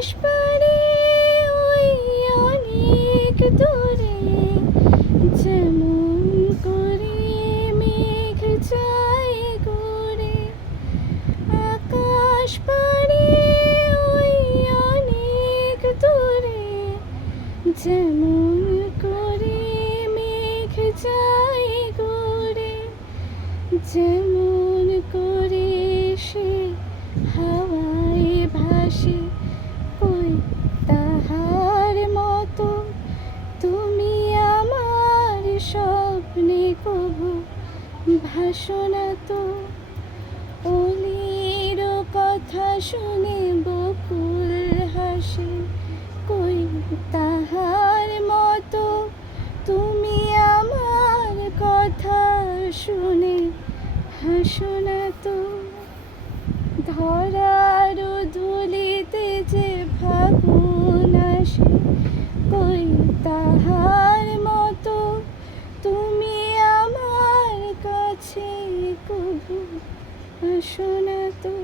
আকাশ পারে ওই অনেক দূরে, যেমন করে মেঘ যায় ঘুরে। আকাশ পারে ওই অনেক দূরে, যেমন করে মেঘ যায় ঘুরে। যেমন করে সে হাওয়ায় ভাসে, কই তাহার মতো তুমি আমার স্বপ্নে কভু ভাসো না তো। অলির কথা শুনে বকুল হাসে, কই তাহার মতো তুমি আমার কথা শুনে হাসো না তো। ধরার ধুলিতে যে ফাগুন আসে, কই তাহার মতো তুমি আমার কাছে কভু আসো না তো।